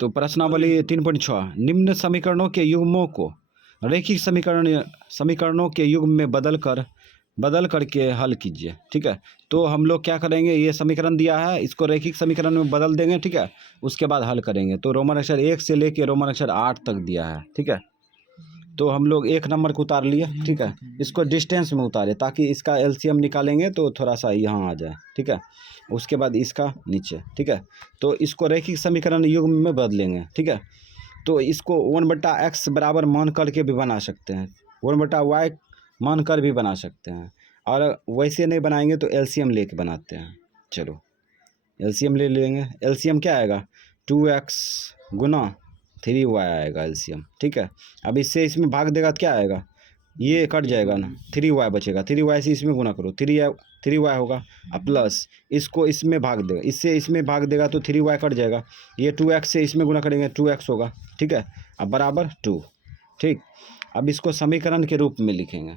तो प्रश्नावली 3.6 निम्न समीकरणों के युग्मों को रैखिक समीकरणों के युग्म में बदल करके हल कीजिए। ठीक है, तो हम लोग क्या करेंगे, ये समीकरण दिया है, इसको रैखिक समीकरण में बदल देंगे। ठीक है, उसके बाद हल करेंगे। तो रोमन अक्षर 1 से लेके रोमन अक्षर 8 तक दिया है। ठीक है, तो हम लोग 1 नंबर को उतार लिए। ठीक है, इसको डिस्टेंस में उतारे ताकि इसका एलसीएम निकालेंगे तो थोड़ा सा यहाँ आ जाए। ठीक है, उसके बाद इसका नीचे। ठीक है, तो इसको रैखिक समीकरण युग्म में बदलेंगे। ठीक है, तो इसको 1/x बराबर मान करके भी बना सकते हैं, 1/y मान कर भी बना सकते हैं, और वैसे नहीं बनाएंगे तो एलसीएम लेके बनाते हैं। चलो एलसीएम ले लेंगे। एलसीएम क्या आएगा, 2x गुना 3y आएगा एलसीएम। ठीक है, अब इससे इसमें भाग देगा तो क्या आएगा, ये कट जाएगा ना, 3y बचेगा, 3y से इसमें गुना करो, 3y होगा, अब प्लस इसको इसमें भाग देगा, इससे इसमें भाग देगा तो 3y कट जाएगा, ये 2x से इसमें गुना करेंगे 2x होगा। ठीक है, अब बराबर 2। ठीक, अब इसको समीकरण के रूप में लिखेंगे,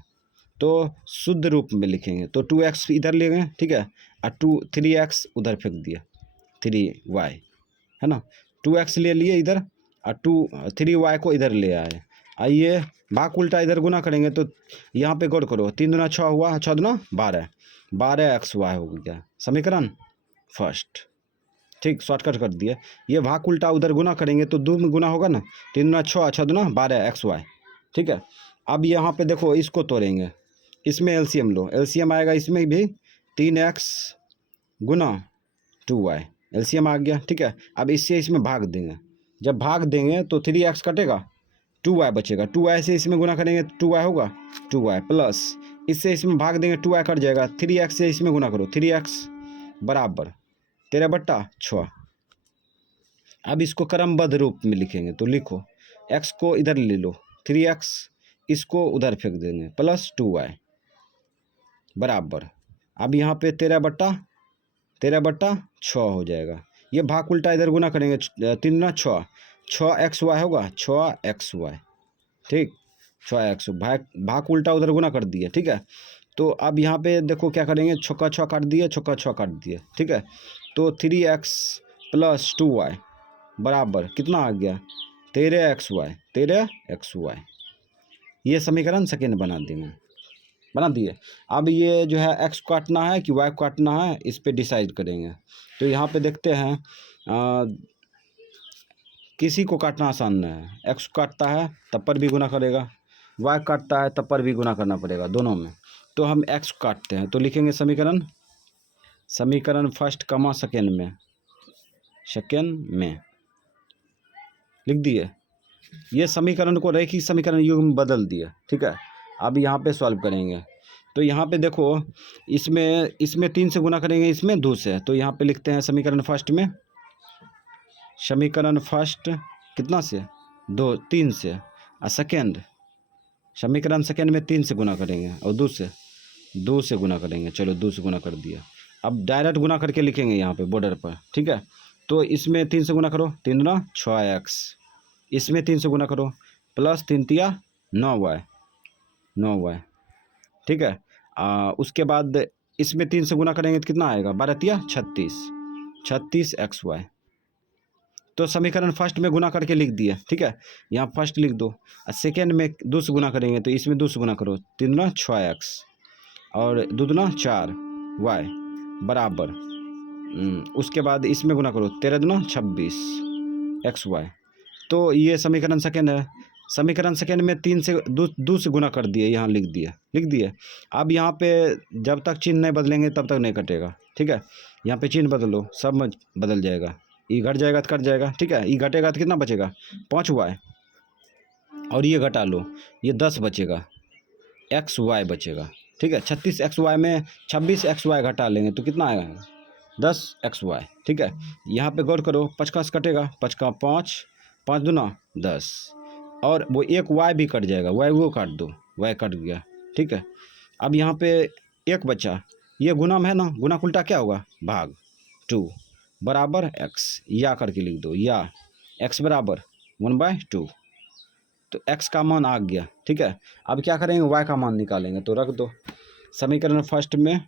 तो शुद्ध रूप में लिखेंगे, तो 2x इधर लेंगे। ठीक है, और 3x उधर फेंक दिया, 3y है ना, 2x ले लिए इधर और 3y को इधर ले आए। आइए भाग उल्टा इधर गुना करेंगे, तो यहाँ पे गौर करो, 3 दूना 6 हुआ, 6 दूना 12, 12xy हो गया समीकरण फर्स्ट। ठीक, शॉर्टकट कर दिया। ये भाग उल्टा उधर गुना करेंगे तो 2 में गुना होगा ना, 3 दूना 6, 6 दूना 12xy। ठीक है, अब यहाँ पे देखो इसको तोड़ेंगे, इसमें एलसीएम लो, एलसीएम आएगा इसमें भी 3x गुना 2y, एलसीएम आ गया। ठीक है, अब इससे इसमें भाग देंगे, जब भाग देंगे तो 3x कटेगा, 2y बचेगा, 2y से इसमें गुना करेंगे 2y होगा, 2y प्लस इससे इसमें भाग देंगे 2y कट जाएगा, 3x से इसमें गुना करो, 3x बराबर 13/6। अब इसको क्रमबद्ध रूप में लिखेंगे, तो लिखो x को इधर ले लो, 3x इसको उधर फेंक देंगे, प्लस 2y बराबर, अब यहाँ पे 13/6 हो जाएगा। ये भाग उल्टा इधर गुना करेंगे, 3 ना 6, 6xy होगा, 6xy। ठीक, 6x भाग उल्टा उधर गुना कर दिए। ठीक है, तो अब यहाँ पे देखो क्या करेंगे, छक्का 6 काट दिए, छक्का 6 काट दिए। ठीक है, तो 3x प्लस 2y बराबर कितना आ गया, 13xy। ये समीकरण सेकेंड बना दिए। अब ये जो है x काटना है कि y काटना है, इस पे डिसाइड करेंगे। तो यहाँ पे देखते हैं, किसी को काटना आसान नहीं है, x काटता है तब पर भी गुना करेगा, y काटता है तब पर भी गुना करना पड़ेगा, दोनों में। तो हम x काटते हैं, तो लिखेंगे समीकरण फर्स्ट कमा सेकेंड में लिख दिए। ये समीकरण को रैखिक समीकरण युग्म में बदल दिया। ठीक है, अब यहाँ पे सॉल्व करेंगे, तो यहाँ पे देखो इसमें 3 से गुना करेंगे, इसमें 2 से, तो यहाँ पे लिखते हैं समीकरण फर्स्ट कितना से 3 से, और समीकरण सेकेंड में 3 से गुना करेंगे और 2 से गुना करेंगे। चलो 2 से गुना कर दिया, अब डायरेक्ट गुना करके लिखेंगे यहाँ पे बॉर्डर पर। ठीक है, तो इसमें 3 से गुना करो, 3 दूना 6x, इसमें 3 से गुना करो, प्लस 3 तिया 9y। ठीक है, उसके बाद इसमें 3 से गुना करेंगे तो कितना आएगा, 12 तिया 36xy। तो समीकरण फर्स्ट में गुना करके लिख दिया। ठीक है, यहाँ फर्स्ट लिख दो, और सेकेंड में 2 से गुना करेंगे तो इसमें 2 से गुना करो, 3 दूना 6x और 2 दूना 4y बराबर, उसके बाद इसमें गुना करो, 13 दूना 26xy। तो ये समीकरण सेकेंड है। समीकरण सेकेंड में 3 से 2 से गुना कर दिए, यहाँ लिख दिए। अब यहाँ पे जब तक चिन्ह नहीं बदलेंगे तब तक नहीं कटेगा। ठीक है, यहाँ पे चिन्ह बदलो, सब बदल जाएगा, ये घट जाएगा तो कट जाएगा। ठीक है, ये घटेगा तो कितना बचेगा, 5y, और ये घटा लो, ये 10 बचेगा, xy बचेगा। ठीक है, 36xy में 26xy घटा लेंगे तो कितना आएगा, 10xy। ठीक है, यहाँ पे गौर करो, 5 का कटेगा, 5 का 5, 5 दूना 10, और वो एक y भी कट जाएगा, y वो काट दो, y कट गया। ठीक है, अब यहाँ पे एक बचा, ये गुना में है ना, गुना उल्टा क्या होगा, भाग 2 बराबर x, या करके लिख दो, या x बराबर 1/2। तो x का मान आ गया। ठीक है, अब क्या करेंगे, y का मान निकालेंगे, तो रख दो समीकरण फर्स्ट में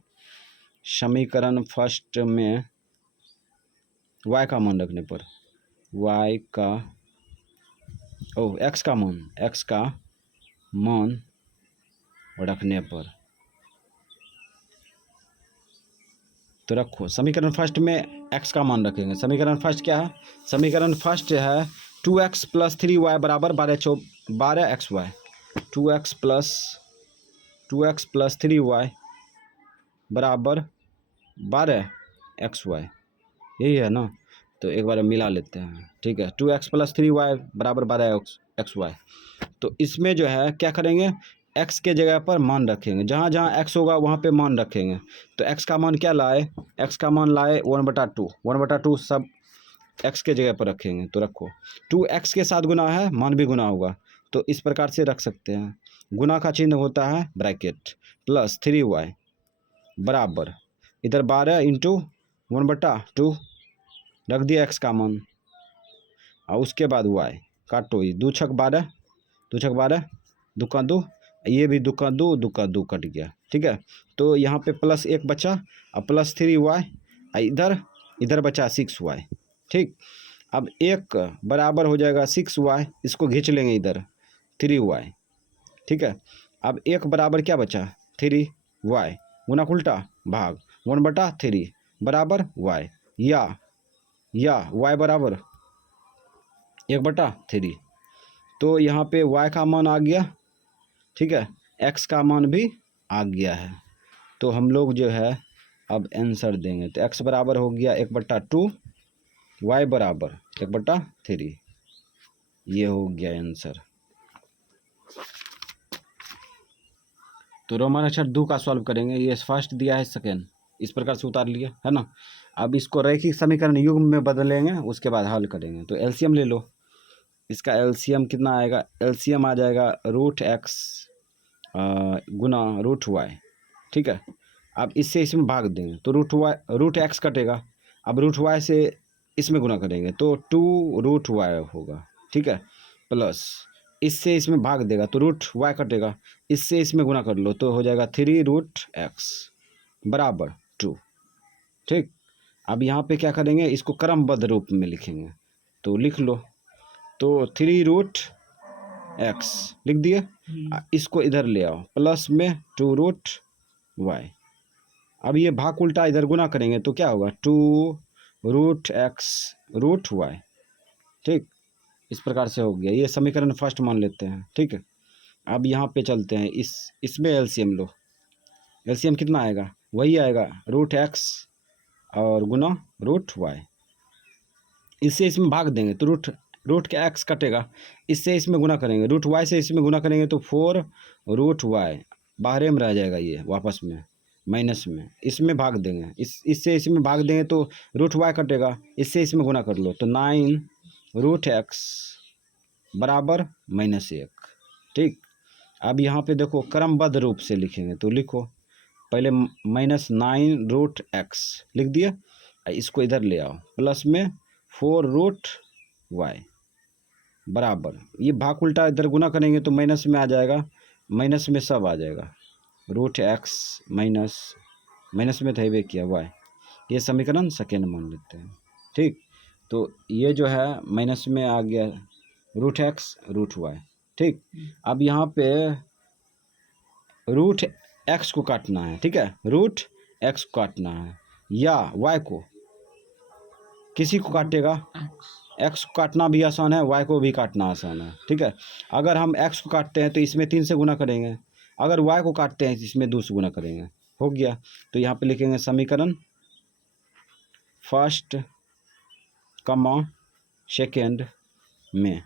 y का मान रखने पर वाई का एक्स का मान रखने पर, तो रखो समीकरण फर्स्ट में एक्स का मान रखेंगे। समीकरण फर्स्ट क्या है? समीकरण फर्स्ट है 2x + 3y बराबर 12x y। 2x + 3y बराबर 12xy, यही है ना? तो एक बार मिला लेते हैं, ठीक है। 2x + 3y बराबर 12xy। तो इसमें जो है क्या करेंगे, x के जगह पर मान रखेंगे, जहाँ जहाँ x होगा वहाँ पे मान रखेंगे। तो x का मान क्या लाए? x का मान लाए 1/2। 1/2 सब x के जगह पर रखेंगे, तो रखो 2x के साथ गुना है, मान भी गुना होगा, तो इस प्रकार से रख सकते हैं। गुना का चिन्ह होता है ब्रैकेट, प्लस 3y बराबर इधर 12 इंटू 1/2 रख दिया x का मान, और उसके बाद y काटो, ये 2 छक 12, 2 छक 12, 2 का 2, ये भी 2 का 2, 2 का 2 कट गया, ठीक है। तो यहाँ पे प्लस 1 बचा और प्लस 3y, इधर इधर बचा 6y, ठीक। अब 1 बराबर हो जाएगा 6y, इसको खींच लेंगे इधर 3y, ठीक है। अब 1 बराबर क्या बचा? 3y, गुना उल्टा भाग 1/3 बराबर y, या y बराबर 1/3। तो यहाँ पे y का मान आ गया, ठीक है, x का मान भी आ गया है। तो हम लोग जो है अब आंसर देंगे, तो x बराबर हो गया 1/2, y बराबर 1/3, ये हो गया आंसर। तो रोमन अक्षर 2 का सॉल्व करेंगे, ये फर्स्ट दिया है, सेकेंड इस प्रकार से उतार लिया है ना। अब इसको रैखिक समीकरण युग्म में बदलेंगे, उसके बाद हल करेंगे। तो एलसीएम ले लो, इसका एलसीएम कितना आएगा? एलसीएम आ जाएगा √x गुना √y, ठीक है। अब इससे इसमें भाग देंगे तो √x कटेगा, अब √y से इसमें गुना करेंगे तो 2√y होगा, ठीक है। प्लस इससे इसमें भाग देगा तो √y कटेगा, इससे इसमें गुना कर लो तो हो जाएगा 3√x बराबर 2, ठीक। अब यहाँ पे क्या करेंगे, इसको क्रमबद्ध रूप में लिखेंगे, तो लिख लो। तो 3√x लिख दिए, इसको इधर ले आओ, प्लस में 2√y। अब ये भाग उल्टा इधर गुना करेंगे तो क्या होगा? 2√x √y, ठीक। इस प्रकार से हो गया, ये समीकरण फर्स्ट मान लेते हैं, ठीक है। अब यहाँ पे चलते हैं, इसमें एलसीएम लो। एलसीएम कितना आएगा? वही आएगा √x और गुना √y, इससे इसमें भाग देंगे तो रूट के x कटेगा, इससे इसमें गुना करेंगे, √y से इसमें गुना करेंगे तो 4√y बाहर में रह जाएगा, ये वापस में माइनस में, इसमें भाग देंगे, इससे इसमें भाग देंगे तो √y कटेगा, इससे इसमें गुना कर लो तो 9√x बराबर -1, ठीक। अब यहाँ पे देखो क्रमबद्ध रूप से लिखेंगे, तो लिखो पहले -9√x लिख दिया, इसको इधर ले आओ, प्लस में 4√y बराबर, ये भाग उल्टा इधर गुना करेंगे तो माइनस में आ जाएगा, माइनस में सब आ जाएगा, √x माइनस में था किया y, ये समीकरण सेकेंड मान लेते हैं, ठीक। तो ये जो है माइनस में आ गया √x √y, ठीक। अब यहाँ पे √x को काटना है, ठीक है, √x को काटना है, या y को, किसी को काटेगा? x को काटना भी आसान है, y को भी काटना आसान है, ठीक है। अगर हम x को काटते हैं तो इसमें 3 से गुना करेंगे, अगर y को काटते हैं तो इसमें 2 से गुना करेंगे, हो गया। तो यहाँ पे लिखेंगे समीकरण फर्स्ट कमा सेकेंड में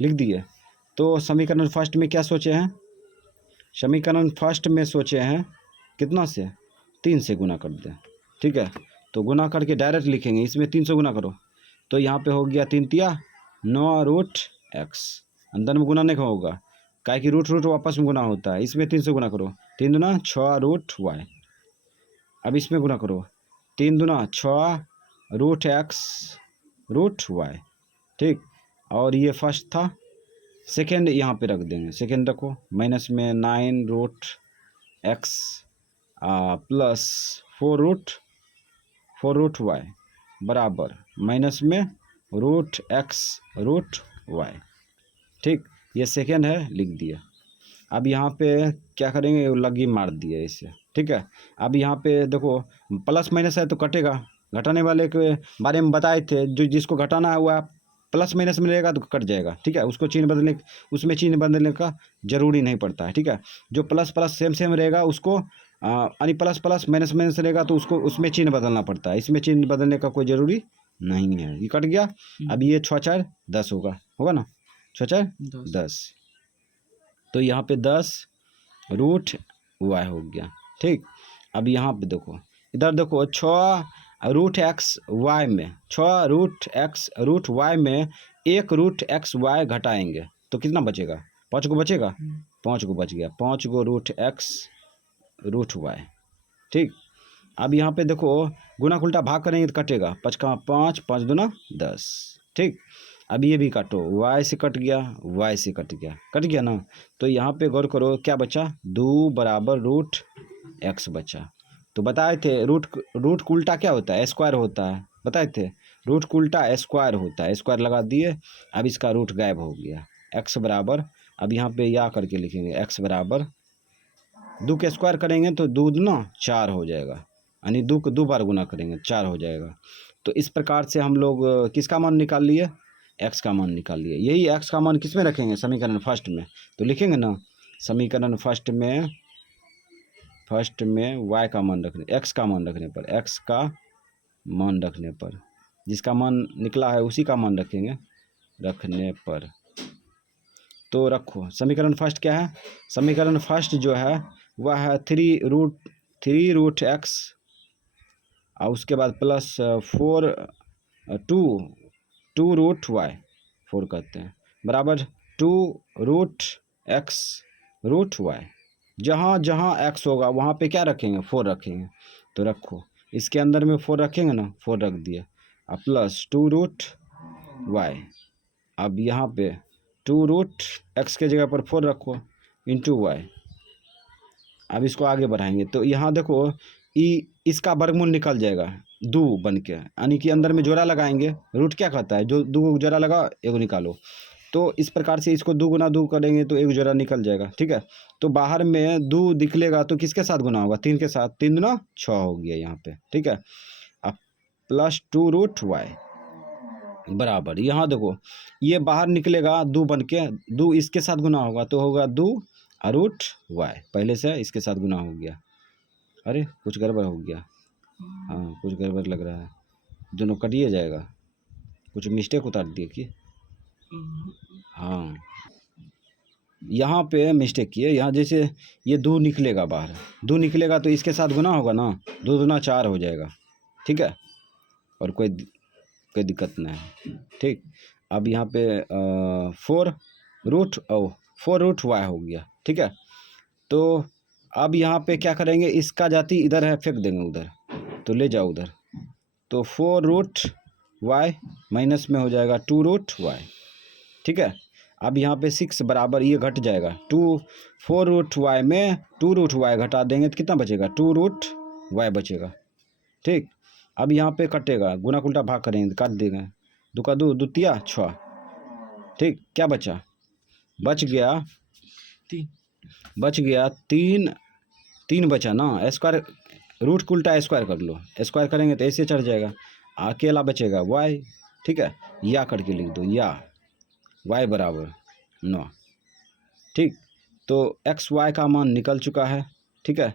लिख दिए। तो समीकरण फर्स्ट में क्या सोचे हैं? समीकरण फर्स्ट में सोचे हैं कितना से? 3 से गुना कर दें, ठीक है। तो गुना करके डायरेक्ट लिखेंगे, इसमें 3 से गुना करो तो यहाँ पे हो गया 3 तिया 9√x, अंदर में गुना नहीं होगा, काहे कि रूट वापस में गुना होता है, इसमें 3 से गुना करो, 3 दूना 6√y। अब इसमें गुना करो, 3 दूना 6√x √y, ठीक। और ये फर्स्ट था, सेकेंड यहाँ पे रख देंगे, सेकेंड रखो, माइनस में 9√x प्लस 4√y बराबर माइनस में रूट एक्स रूट वाई। ठीक, ये सेकेंड है, लिख दिया। अब यहाँ पे क्या करेंगे, लगी मार दिया इसे। ठीक है, अब यहाँ पे देखो प्लस माइनस है तो कटेगा, घटाने वाले के बारे में बताए थे, जो जिसको घटाना है वह प्लस माइनस में रहेगा तो कट जाएगा। ठीक है, उसको चिन्ह बदलने, उसमें चिन्ह बदलने का जरूरी नहीं पड़ता है। ठीक है, जो प्लस प्लस सेम सेम रहेगा उसको यानी प्लस प्लस माइनस माइनस रहेगा तो उसको उसमें चिन्ह बदलना पड़ता है, इसमें चिन्ह बदलने का कोई जरूरी नहीं है। ये कट गया। अब ये 6 4 10 होगा ना, 6 4 10। तो यहाँ पे 10 रूट वाई हो गया। ठीक, अब यहाँ पे देखो, इधर देखो 6 रूट एक्स वाई में, 6 रूट एक्स रूट वाई में 1 रूट एक्स वाई घटाएंगे तो कितना बचेगा, 5 को बचेगा, 5 को बच गया, 5 को रूट एक्स रूट वाई। ठीक, अब यहाँ पे देखो गुना उल्टा भाग करेंगे तो कटेगा, 5 का 5, 5 दूना 10। ठीक, अब ये भी काटो, y से कट गया, y से कट गया ना। तो यहाँ पे गौर करो क्या बचा, 2 बराबर रूट x बचा। तो बताए थे रूट का उल्टा क्या होता है, स्क्वायर होता है, बताए थे रूट का उल्टा स्क्वायर होता है, स्क्वायर लगा दिए। अब इसका रूट गायब हो गया, x बराबर, अब यहाँ पे या करके लिखेंगे, x बराबर 2 के स्क्वायर करेंगे तो 2 दूना 4 हो जाएगा, यानी 2 को 2 बार गुना करेंगे 4 हो जाएगा। तो इस प्रकार से हम लोग किसका मान निकाल लिए, x का मान निकाल लिए। यही x का मान किस में रखेंगे, समीकरण फर्स्ट में। तो लिखेंगे ना, समीकरण फर्स्ट में y का मान रखने, x का मान रखने पर, x का मान रखने पर, जिसका मान निकला है उसी का मान रखेंगे, रखने पर। तो रखो समीकरण फर्स्ट क्या है, समीकरण फर्स्ट जो है वह है 3 रूट एक्स और उसके बाद प्लस 4 2 रूट वाई, 4 कहते हैं, बराबर 2 रूट एक्स रूट वाई। जहाँ जहाँ एक्स होगा वहाँ पे क्या रखेंगे, 4 रखेंगे। तो रखो, इसके अंदर में 4 रखेंगे ना, 4 रख दिया, अब प्लस 2 रूट वाई। अब यहाँ पे 2 रूट एक्स के जगह पर 4 रखो इंटू वाई। अब इसको आगे बढ़ाएंगे तो यहाँ देखो इसका वर्गमूल निकल जाएगा 2 बन के, यानी कि अंदर में जोड़ा लगाएंगे, रूट क्या कहता है, जो 2 को जोड़ा लगा एगो निकालो। तो इस प्रकार से इसको 2 गुना 2 करेंगे तो एक जोड़ा निकल जाएगा। ठीक है, तो बाहर में 2 निकलेगा तो किसके साथ गुना होगा, 3 के साथ, 3 दूना 6 हो गया यहाँ पे। ठीक है, अब प्लस 2 रूट वाई बराबर, यहाँ देखो ये बाहर निकलेगा 2 बन के, 2 इसके साथ गुना होगा तो होगा 2 रूट वाई, पहले से इसके साथ गुना हो गया। अरे कुछ गड़बड़ हो गया, हाँ कुछ गड़बड़ लग रहा है, दोनों कटिए जाएगा, कुछ मिस्टेक उतार दिए कि, हाँ यहाँ पे मिस्टेक किए, यहाँ जैसे ये 2 निकलेगा बाहर, 2 निकलेगा तो इसके साथ गुना होगा ना, 2 दूना 4 हो जाएगा। ठीक है, और कोई दिक्कत नहीं है। ठीक, अब यहाँ पे 4 रूट वाई हो गया। ठीक है, तो अब यहाँ पे क्या करेंगे, इसका जाति इधर है, फेंक देंगे उधर, तो ले जाओ उधर, तो 4 रूट वाई माइनस में हो जाएगा 2 रूट वाई। ठीक है, अब यहाँ पे 6 बराबर ये घट जाएगा, 4 रूट वाई में 2 रूट वाई घटा देंगे तो कितना बचेगा, 2 रूट वाई बचेगा। ठीक, अब यहाँ पे कटेगा, गुना उल्टा भाग करेंगे काट देंगे, 2 का 2 2 6। ठीक, क्या बचा, बच गया 3 बचा ना, स्क्वायर रूट को उल्टा स्क्वायर कर लो, स्क्वायर करेंगे तो ऐसे चढ़ जाएगा, अकेला बचेगा वाई। ठीक है, या करके लिख दो, या वाई बराबर 9। ठीक, तो एक्स वाई का मान निकल चुका है। ठीक है,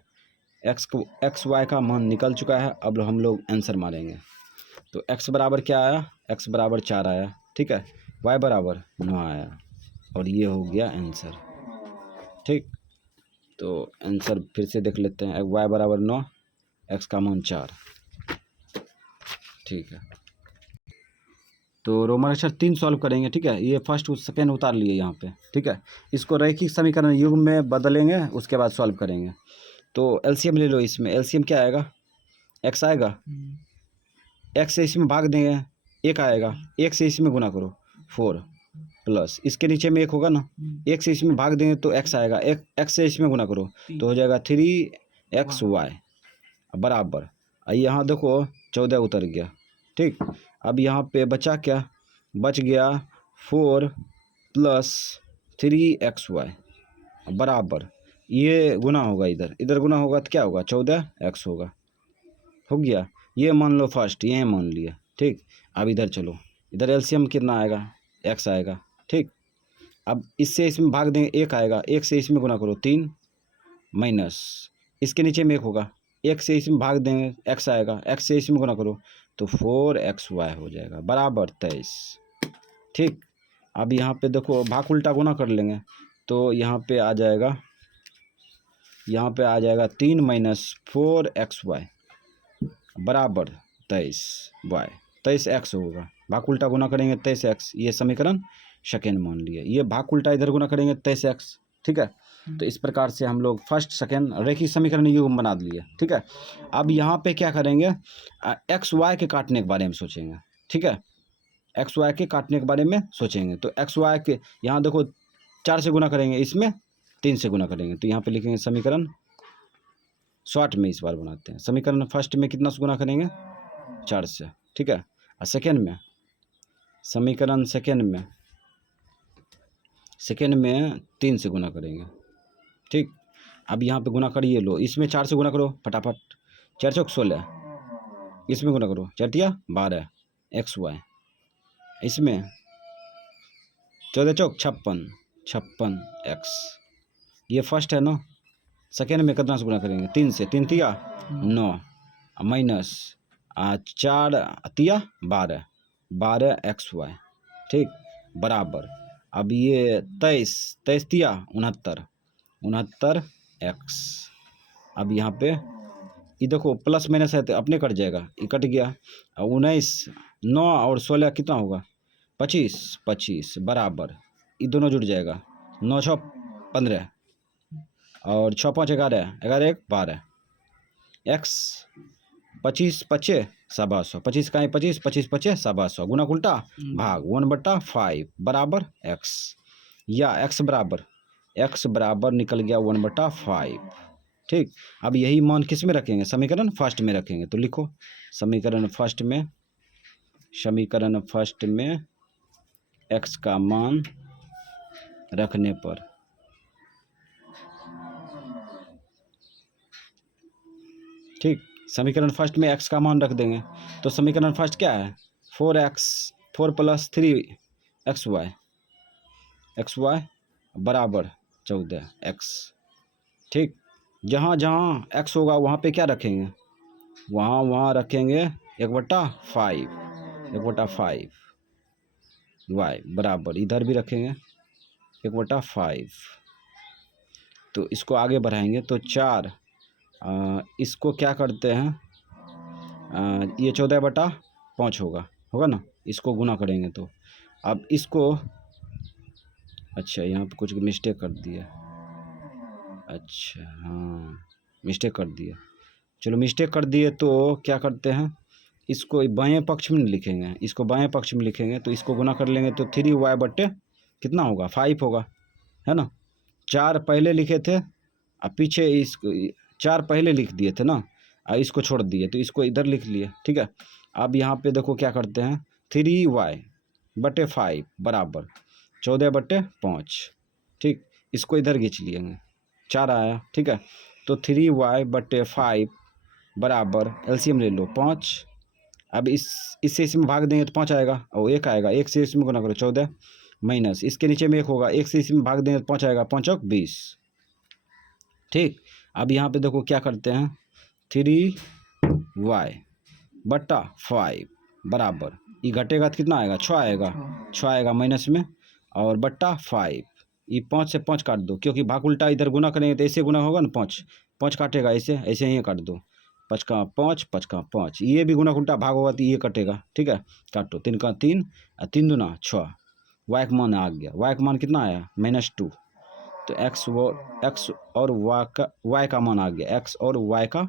एक्स वाई का मान निकल चुका है। अब हम लोग आंसर मारेंगे, तो एक्स बराबर क्या आया, एक्स बराबर 4 आया। ठीक है, वाई बराबर 9 आया, और ये हो गया आंसर। ठीक, तो आंसर फिर से देख लेते हैं, वाई बराबर 9, एक्स का मान 4। ठीक है, तो रोमन अक्षर 3 सॉल्व करेंगे। ठीक है, ये फर्स्ट सेकेंड उतार लिए यहाँ पे। ठीक है, इसको रैखिक समीकरण युग्म में बदलेंगे, उसके बाद सॉल्व करेंगे। तो एलसीएम ले लो, इसमें एलसीएम क्या आएगा, एक्स आएगा, एक्स से इसमें भाग देंगे 1 आएगा, 1 से इसमें गुना करो 4 प्लस इसके नीचे में 1 होगा ना, 1 से इसमें भाग देंगे तो एक्स आएगा, एक्स से इसमें गुना करो तो हो जाएगा 3xy बराबर, यहाँ देखो 14 उतर गया। ठीक, अब यहाँ पे बचा क्या, बच गया 4 प्लस 3xy बराबर, ये गुना होगा, इधर गुना होगा तो क्या होगा 14x होगा। हो गया, ये मान लो फर्स्ट, ये मान लिया। ठीक, अब इधर चलो, इधर एलसीएम कितना आएगा, x आएगा। ठीक, अब इससे इसमें भाग देंगे, 1 आएगा, 1 से इसमें गुना करो 3 माइनस इसके नीचे में 1 होगा, 1 से इसमें भाग देंगे x आएगा, x से इसमें गुना करो तो 4xy हो जाएगा बराबर 23। ठीक, अब यहाँ पे देखो भाग उल्टा गुना कर लेंगे तो यहाँ पे आ जाएगा 3 माइनस 4xy बराबर 23y, 23x होगा। भाग उल्टा गुना करेंगे 23x, ये समीकरण सेकेंड मान लिए। ये भाग उल्टा इधर गुना करेंगे 23x। ठीक है, तो इस प्रकार से हम लोग फर्स्ट सेकेंड रेखीय समीकरण युग्म बना लिए। ठीक है, अब यहाँ पे क्या करेंगे, एक्स वाई के काटने के बारे में सोचेंगे। ठीक है, एक्स वाई के काटने के बारे में सोचेंगे तो एक्स वाई के यहाँ देखो 4 से गुना करेंगे, इसमें 3 से गुना करेंगे तो यहाँ पे लिखेंगे समीकरण शॉर्ट में इस बार बनाते हैं। समीकरण फर्स्ट में कितना से गुना करेंगे 4 से। ठीक है, और सेकेंड में समीकरण सेकेंड में 3 से गुना करेंगे। ठीक, अब यहाँ पे गुना करिए लो, इसमें 4 से गुना करो फटाफट, 4 चौक 16, इसमें गुना करो 4 तिया 12 xy, इसमें 14 चौक 56 x, ये फर्स्ट है ना। सेकेंड में कितना से गुना करेंगे 3 से, 3 तिया 9 माइनस 4 तिया 12 xy। ठीक, बराबर, अब ये 23 तिया 69 x। अब यहाँ पे ये देखो प्लस माइनस है तो अपने कट जाएगा, ये कट गया। 19 9 और 16 कितना होगा 25 बराबर, ये दोनों जुड़ जाएगा, 9 6 15 और 6 5 11 11 1 12 x 25 25 700, 25 का 25 25 25 700 गुना उल्टा भाग 1/5 बराबर x, या x बराबर निकल गया 1/5। ठीक, अब यही मान किस में रखेंगे, समीकरण फर्स्ट में रखेंगे। तो लिखो समीकरण फर्स्ट में x का मान रखने पर ठीक, समीकरण फर्स्ट में x का मान रख देंगे तो समीकरण फर्स्ट क्या है 4 प्लस 3xy बराबर 14x। ठीक, जहाँ x होगा वहाँ पे क्या रखेंगे, वहाँ रखेंगे 1/5 y बराबर, इधर भी रखेंगे 1/5। तो इसको आगे बढ़ाएंगे तो 4 इसको क्या करते हैं, ये 14/5 होगा ना, इसको गुना करेंगे तो अब इसको, अच्छा यहाँ पे कुछ मिस्टेक कर दिया, अच्छा हाँ मिस्टेक कर दिया, चलो मिस्टेक कर दिए तो क्या करते हैं, इसको बाएं पक्ष में लिखेंगे, इसको बाएं पक्ष में लिखेंगे तो इसको गुना कर लेंगे तो 3y बट्टे कितना होगा 5 होगा, है ना। 4 पहले लिखे थे, अब पीछे इसको 4 पहले लिख दिए थे ना, इसको छोड़ दिए तो इसको इधर लिख लिए। ठीक है, अब यहाँ पे देखो क्या करते हैं 3y/5 बराबर 14/5। ठीक, इसको इधर खींच लिएंगे, 4 आया। ठीक है, तो 3y/5 बराबर एलसीएम ले लो 5। अब इससे इसमें भाग देंगे तो 5 आएगा और 1 आएगा, 1 से इसमें गुना करो 14 माइनस इसके नीचे में 1 होगा, 1 से इसमें भाग देंगे तो 5 आएगा, 5 और 20। ठीक, अब यहाँ पे देखो क्या करते हैं 3y/5 बराबर, ये घटेगा तो कितना आएगा 6 आएगा माइनस में और बट्टा 5, ये 5 से 5 काट दो क्योंकि भाग उल्टा इधर गुना करेंगे तो ऐसे गुना होगा ना, 5 काटेगा, ऐसे ही काट दो, 5 का 5, ये भी गुना उल्टा भाग होगा तो ये कटेगा। ठीक है, काटो, 3 का 3 और 3 दूना 6, y का मान आ गया, y का मान कितना आया -2, तो x और y का मान आ गया, x और y का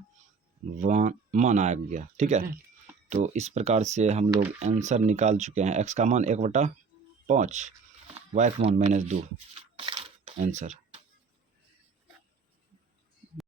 मान आ गया। ठीक है, तो इस प्रकार से हम लोग आंसर निकाल चुके हैं, x का मान 1/5, y का मान -2 आंसर।